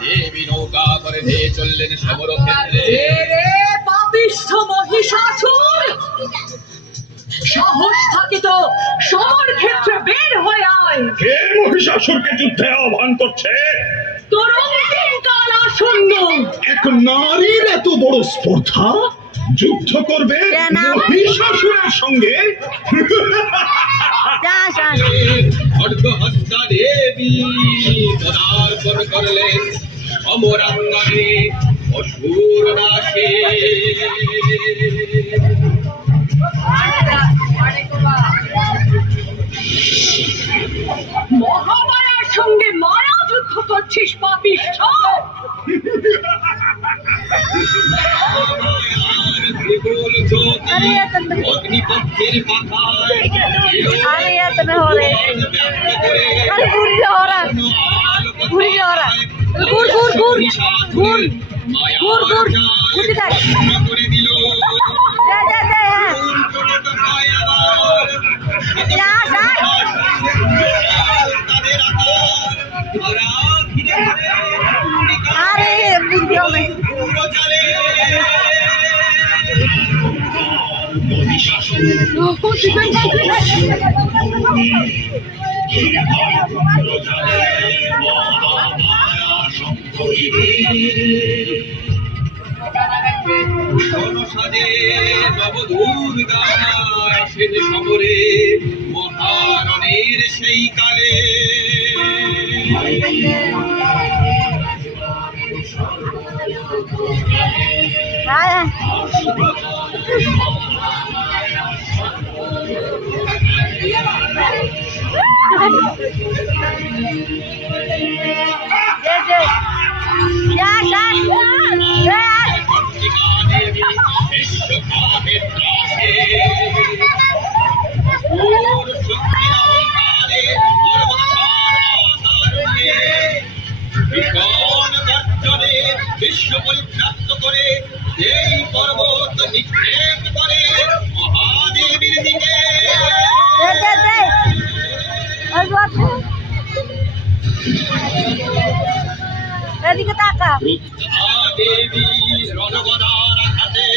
দেবী নৌকা করে ধেয়ে চললেন সমর ক্ষেত্রে। পাপিষ্ঠ মহিষাসুর, সাহস থাকে তো সমর ক্ষেত্রে বের হয়ে আয়। কে মহিষাসুরকে যুদ্ধে আহ্বান করছে? তোর অন্তিম কাল আসন্ন। এক নারীর এত বড় স্পর্ধা, যুদ্ধ করবে মহিষাসুরের সঙ্গে? খড়গহস্তা দেবী পদার্পণ করলেন সমরাঙ্গনে অসুর নাশে। মহামায়ার সঙ্গে মায়া যুদ্ধ করছিস পাপিষ্ঠ। অগ্নিপক্ষের পাখায় করে দিল। সাজে নবদুর্গা সেন সমরে মহারণের সেই কালে। বিশ্ব পরিব্যাপ্ত করে এই পর্বত নিক্ষেপ করে মহাদেবীর দিকে। এদিকে তাকা। দেবী রণগদার হাতে